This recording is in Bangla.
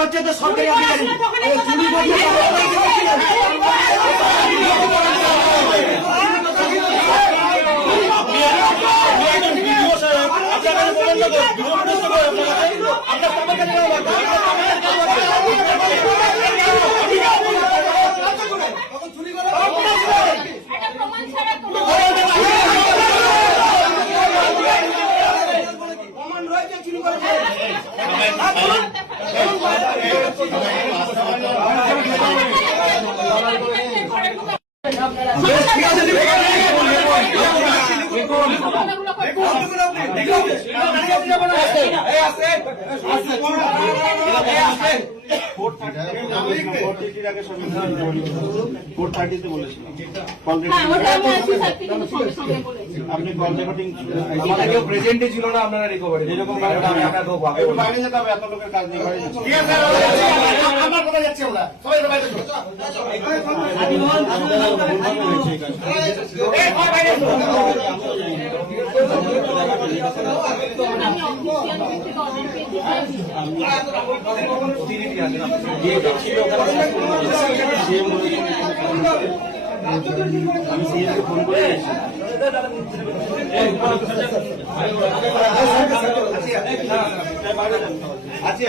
করছে তো সরকারি অধিকারী চুরি করছে আপনি কল রেকর্ডিং কেউ প্রেজেন্টে ছিল না আপনারা রিকভারি এরকম বাইরে যেতে হবে এত লোকের কাজ নেই ঠিক আছে আমরা কোথায় যাচ্ছি আমরা সবাই বাইরে আমি সিএমকে ফোন করে আছি